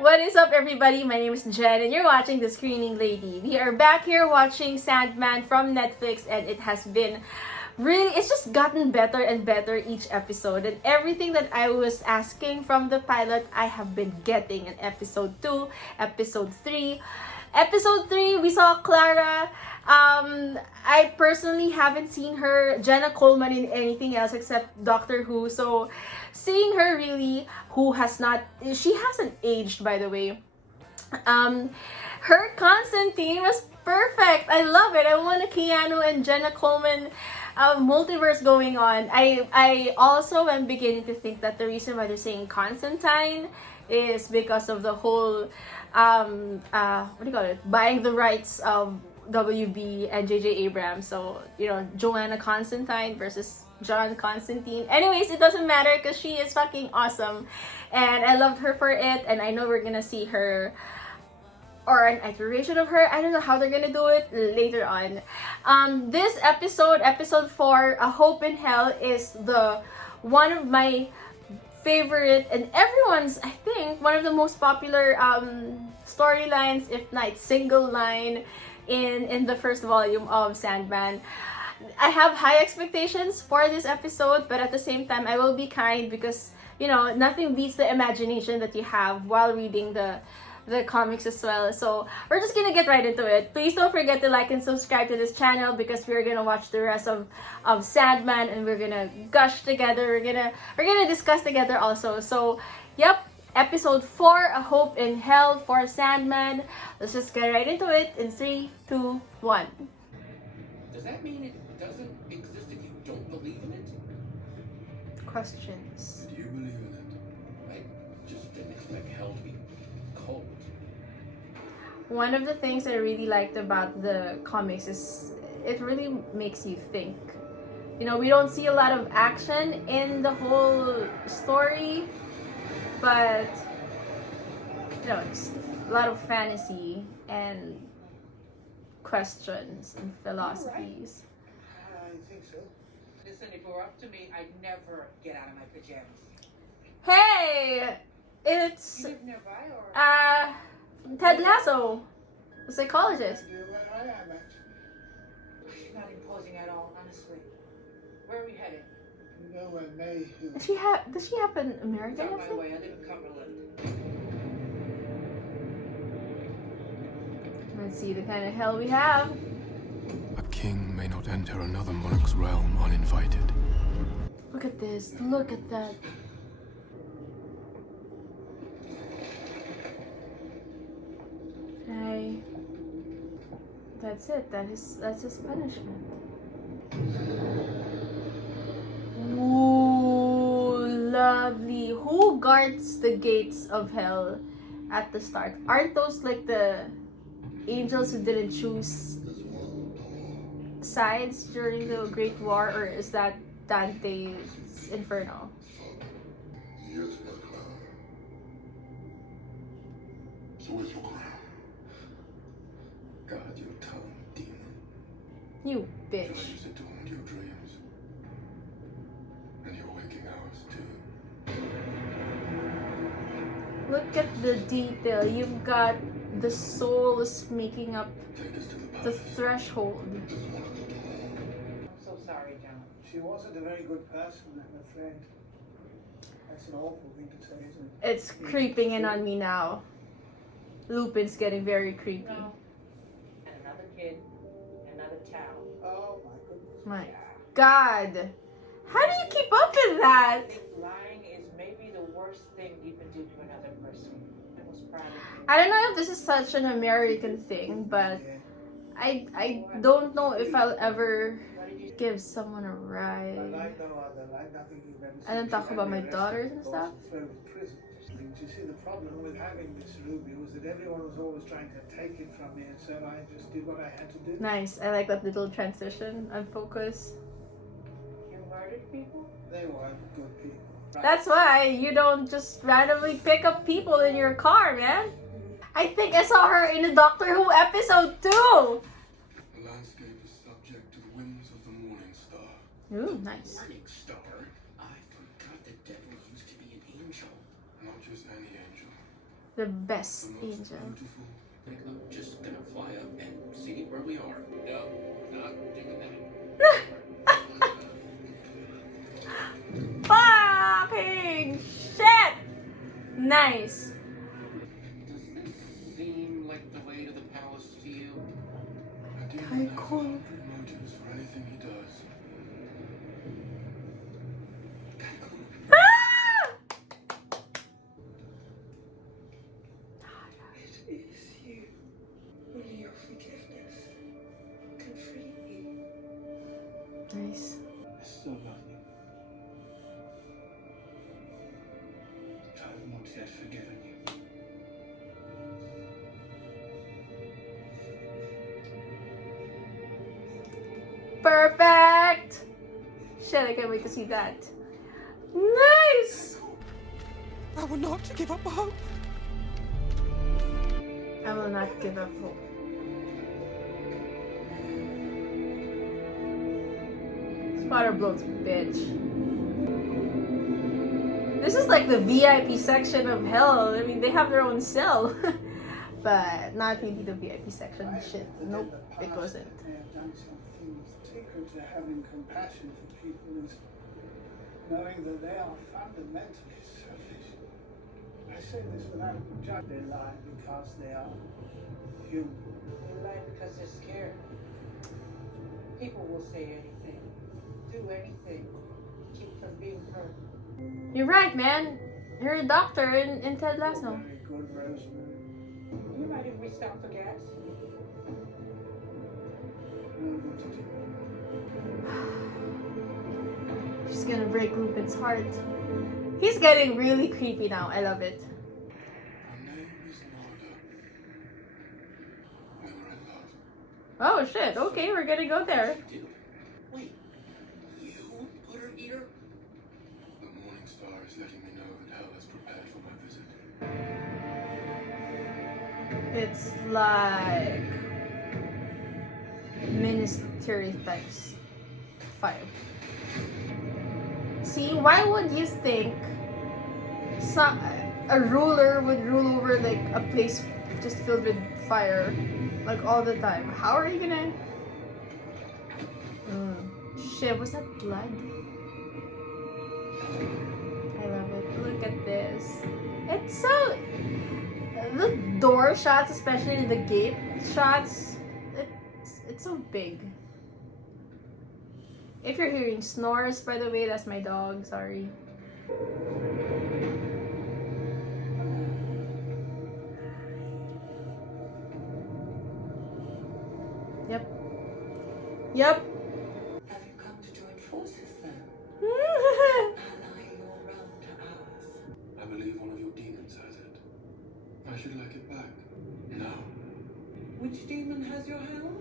What is up, everybody? My name is Jen and you're watching The Screening Lady. We are back here watching Sandman from Netflix, and it has been really, it's just gotten better and better each episode, and everything that I was asking from the pilot I have been getting in episode 2, episode 3. Episode 3, we saw Clara. I personally haven't seen her, Jenna Coleman, in anything else except Doctor Who. So, seeing her really, she hasn't aged, by the way. Her Constantine was perfect. I love it. I want a Keanu and Jenna Coleman multiverse going on. I also am beginning to think that the reason why they're saying Constantine is because of the whole what do you call it? Buying the rights of WB and JJ Abrams. So, Joanna Constantine versus John Constantine. Anyways, it doesn't matter because she is fucking awesome. And I loved her for it. And I know we're gonna see her, or an iteration of her. I don't know how they're gonna do it later on. This episode 4, A Hope in Hell, is the one of my favorite and everyone's, I think, one of the most popular storylines, if not single line, in the first volume of Sandman. I have high expectations for this episode, but at the same time I will be kind because nothing beats the imagination that you have while reading the comics as well. So we're just gonna get right into it. Please don't forget to like and subscribe to this channel because we're gonna watch the rest of Sandman, and we're gonna gush together. We're gonna discuss together also. So yep, episode 4, A Hope in Hell for Sandman. Let's just get right into it in 3, 2, 1. Does that mean it doesn't exist if you don't believe in it? Questions. Do you believe in it? I just didn't expect hell to be cold. One of the things I really liked about the comics is it really makes you think. We don't see a lot of action in the whole story, but it's a lot of fantasy and questions and philosophies. I think so. Listen, if it were up to me, I'd never get out of my pajamas. Hey! It's You live nearby, or? Ted Lasso, the psychologist. I am actually. She's not imposing at all, honestly. Where are we headed? Nowhere near who. Does she have an It's American out my accent? way. I live in Cumberland. Let's see the kind of hell we have. A king may not enter another monarch's realm uninvited. Look at this. Look at that. Hey. That's it. That's his punishment. Ooh, lovely. Who guards the gates of hell at the start? Aren't those like the angels who didn't choose sides during the Great War, or is that Dante's Inferno? Yes, my clown. So where's your crown? God, your tongue, demon. You Shall I bitch. use it to haunt your dreams? And your waking hours, too. Look at the detail. You've got the souls making up Take us to the the palace. threshold. I'm so sorry, John. She wasn't a very good person, I'm afraid. That's an awful thing to say, isn't it? It's creeping in on me now. Lupin's getting very creepy. No. And another kid, another towel. Oh my goodness. My God. How do you keep up with that? I think lying is maybe the worst thing you can do to another person. I was proud of you. I don't know if this is such an American thing, but Yeah. I don't know if I'll ever What did you give someone a I ride. like no other, like nothing you've ever seen. I don't talk She about had my me arrested daughters and and stuff. forced to throw in prison. You see, the problem with having this Ruby was that everyone was always trying to take it from me, and so I just did what I had to do. Nice. I like that little transition and focus. You murdered people? They weren't good people. That's why you don't just randomly pick up people in your car, man. I think I saw her in the Doctor Who episode 2. The landscape is subject to the whims of the morning star. Ooh, nice. Morning star? I forgot the devil used to be an angel. Not just any angel. The best angel. Beautiful. I'm just gonna fly up and see where we are. No, not doing that. Fucking shit! Nice. Does this seem like the way to the palace to you? A demon has Tycoon. 100 motives for anything he does. Ah! It is you. Only your forgiveness can free me. Nice. I still love you. I have not yet forgiven you. Perfect! Shit, I can't wait to see that. Nice! I will not give up hope. I will not give up hope. Spotter blows, bitch. This is like the VIP section of hell. I mean, they have their own cell. But not really the VIP section. Shit. Nope, it wasn't. They have done some things. Secret to having compassion for people is knowing that they are fundamentally selfish. I say this without judging. They lie because they are human. They lie because they're scared. People will say anything, do anything, to keep from being hurt. You're right, man. You're a doctor in Ted Lasso. Very good, Rosemary. You might have reached out for gas. Know what to do. She's gonna break Lupin's heart. He's getting really creepy now. I love it. Her name is Narda. We were in love. Oh shit. Okay, we're gonna go there. Dude, wait. You put her here? The morning star is letting me know that hell has prepared for my visit. It's like ministry types 5. See, why would you think a ruler would rule over like a place just filled with fire like all the time? How are you gonna? Shit, was that blood? I love it. Look at this. It's so. The door shots, especially the gate shots, it's so big. If you're hearing snores, by the way, that's my dog. Sorry. Yep. Yep. Have you come to join forces then? Ally your realm to ours. I believe one of your demons has it. I should like it back. Now. Which demon has your helm?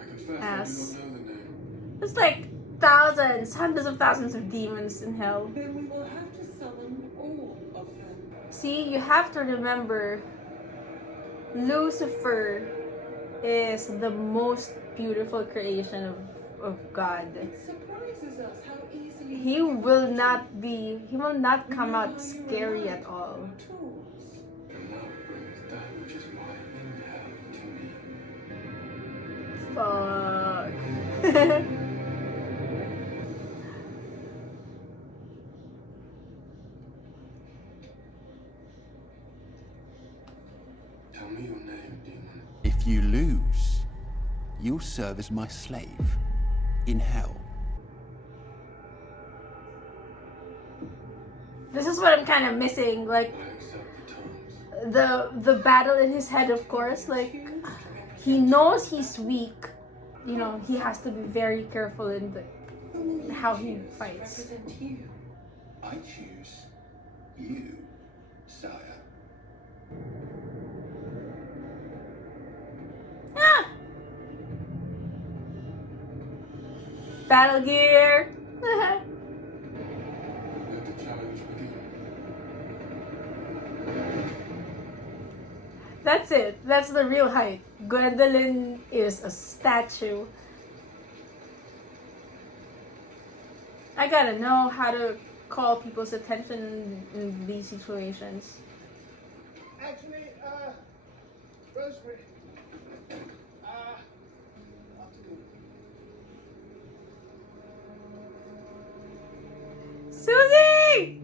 I confess Ass. I do not know the name. There's like thousands, hundreds of thousands of demons in hell. Then we will have to summon all of them. See, you have to remember, Lucifer is the most beautiful creation of God. It surprises us how easily He will not come out scary at all. tools. And now it brings that which is mine in hell to me. Fuck. Tell me your name, demon. If you lose, you'll serve as my slave in hell. This is what I'm kind of missing, like I accept the terms. the battle in his head, of course. Like he knows he's weak. You know, he has to be very careful in how he fights. Represent you. I choose you, sire. Ah! Battle gear. Let the challenge begin. That's it. That's the real height. Gwendolyn is a statue. I gotta know how to call people's attention in these situations. Actually, Rosemary, afternoon. Susie!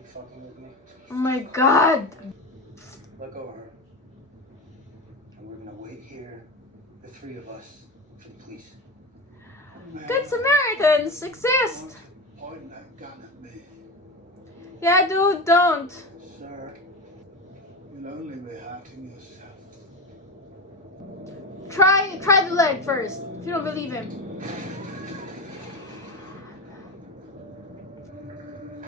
You fucking with me? Oh my god! Let go of her. And we're gonna wait here, the three of us, for the police. Good Samaritans exist! Point that gun at me. Yeah, dude, don't. Sir. You'll only be hurting yourself. Try the leg first, if you don't believe him.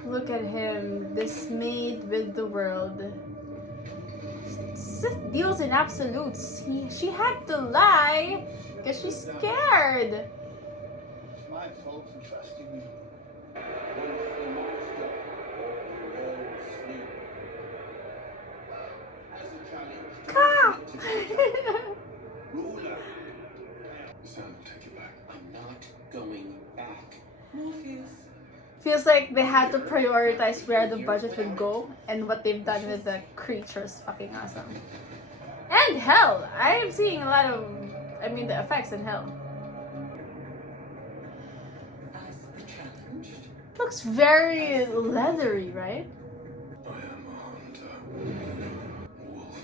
Look at him, dismayed with the world. Sith deals in absolutes. She had to lie because she's scared. It's my fault for trusting you. Once the master, all will sleep. As a challenge to Ka! ruler, Sam, take it back. I'm not going back. Morpheus. Feels like they had to prioritize where the budget would go, and what they've done with the creatures fucking awesome. And hell! I am seeing a lot of, the effects in hell. As the challenge. Looks very leathery, right? I am a hunter. Wolf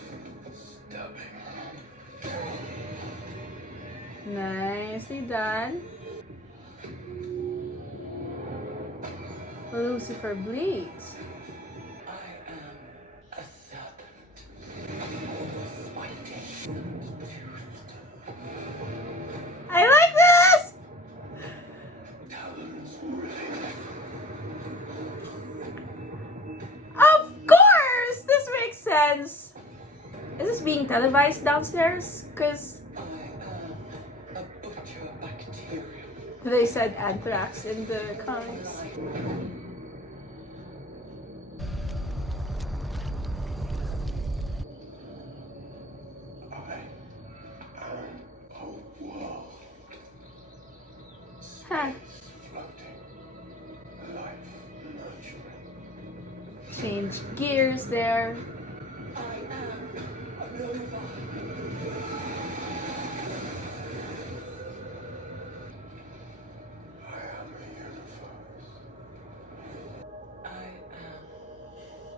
stabbing. Nicely done. Lucifer bleeds. I am a serpent. Always fighting. I like this! Talons ready. Of course! This makes sense. Is this being televised downstairs? Because I am a butcher bacterium. they said anthrax in the comics. I am a world. Huh. Space floating. Life nurturing. Change gears there. I am a rover. I am a universe. I am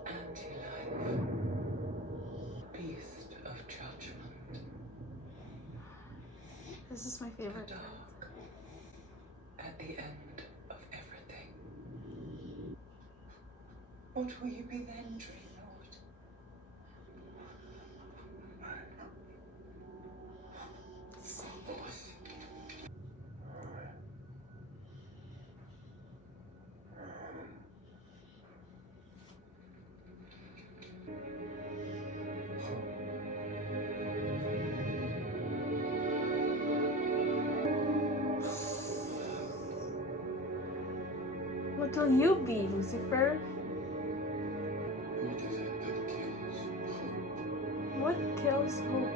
anti-life. Beast of judgment. This is my favorite. Dark. At the end of everything. What will you be then, Dream Lord? What will you be, Lucifer? What is it that kills hope? What kills hope?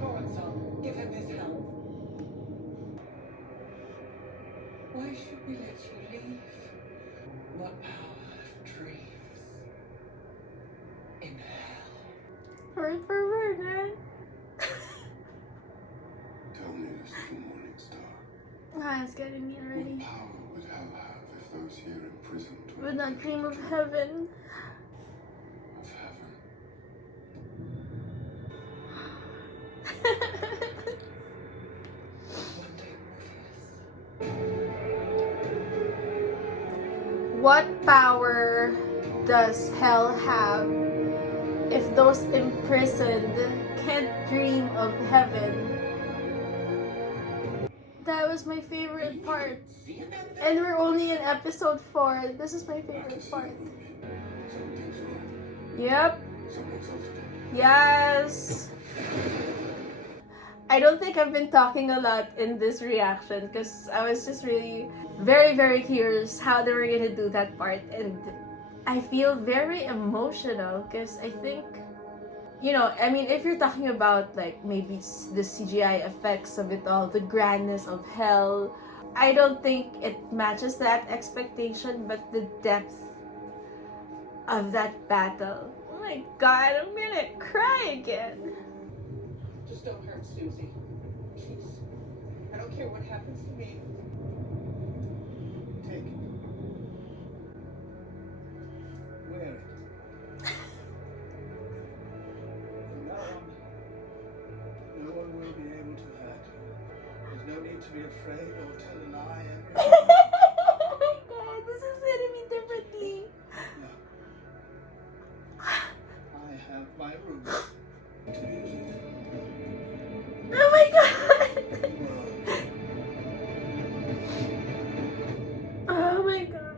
Go on, son. Give him his help. Why should we let you leave? What power of dreams? In hell. Word for word, man. Tell me, Lucifer Morning Star. Ah, it's getting me already. What power would hell have if those here imprisoned Would not dream of heaven. of heaven? One day, Morpheus. What power does hell have if those imprisoned can't dream of heaven? That was my favorite part. And we're only in episode 4. This is my favorite part. Something's wrong. Yep. Someone's altered. Yes. I don't think I've been talking a lot in this reaction because I was just really very, very curious how they were going to do that part. And I feel very emotional because I think, if you're talking about like maybe the CGI effects of it all, the grandness of hell, I don't think it matches that expectation, but the depth of that battle. Oh my god, I'm gonna cry again. Just don't hurt Susie. Please. I don't care what happens to me. Take it. Wear it. From now on, no one will be able to hurt you. There's no need to be afraid or tell a lie ever Oh again. my god, this is hitting me differently. No. I have my room to use it. Oh my god. Oh my god.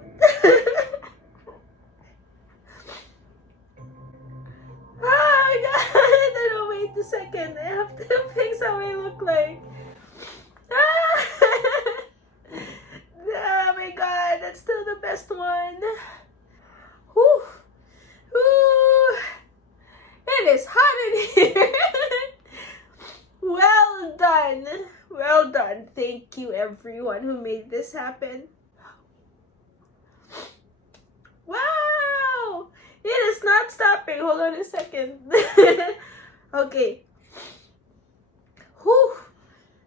Oh my god. No, wait a second. I have to fix how I look like. Ah! Oh my god, that's still the best one. Whew. Ooh. It is hot in here. Well done. Well done. Thank you everyone who made this happen. Wow! It is not stopping. Hold on a second. Okay. Whew.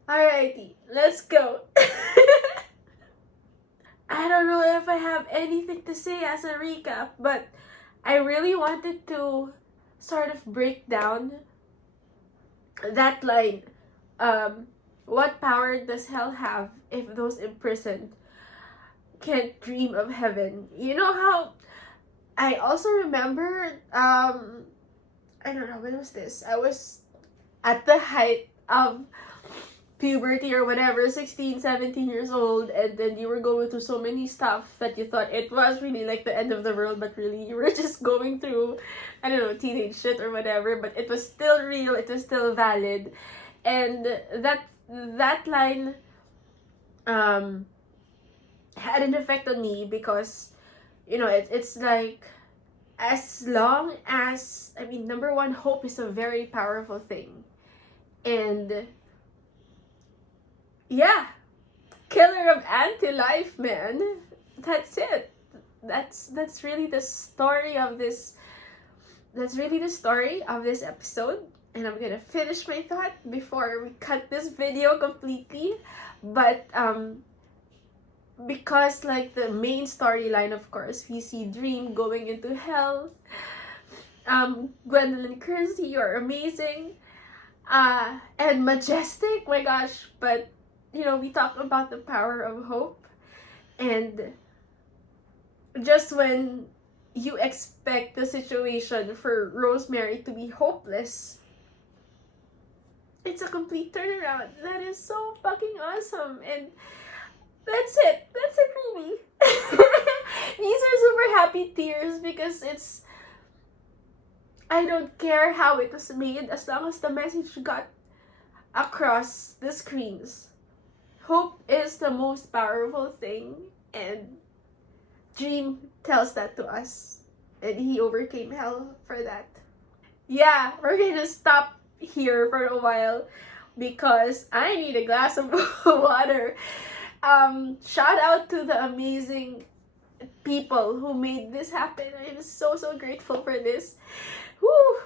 Alrighty, let's go. I don't know if I have anything to say as a recap, but I really wanted to sort of break down that line. What power does hell have if those imprisoned can't dream of heaven? You know how I also remember, I don't know, when was this? I was at the height of puberty or whatever, 16, 17 years old, and then you were going through so many stuff that you thought it was really like the end of the world, but really you were just going through, I don't know, teenage shit or whatever, but it was still real, it was still valid. And that line had an effect on me because, you know, it's like, as long as, I mean, number one, hope is a very powerful thing. And yeah, killer of anti-life, man. That's it. That's really the story of this. That's really the story of this episode. And I'm gonna finish my thought before we cut this video completely. But because like the main storyline, of course, we see Dream going into hell. Gwendolyn and Kirsty, you're amazing. And Majestic, my gosh. But you know, we talk about the power of hope, and just when you expect the situation for Rosemary to be hopeless, it's a complete turnaround. That is so fucking awesome. And that's it really. These are super happy tears because it's, I don't care how it was made as long as the message got across the screens. Hope is the most powerful thing, and Dream tells that to us, and he overcame hell for that. Yeah, we're gonna stop here for a while because I need a glass of water. Shout out to the amazing people who made this happen. I'm so grateful for this. Whew.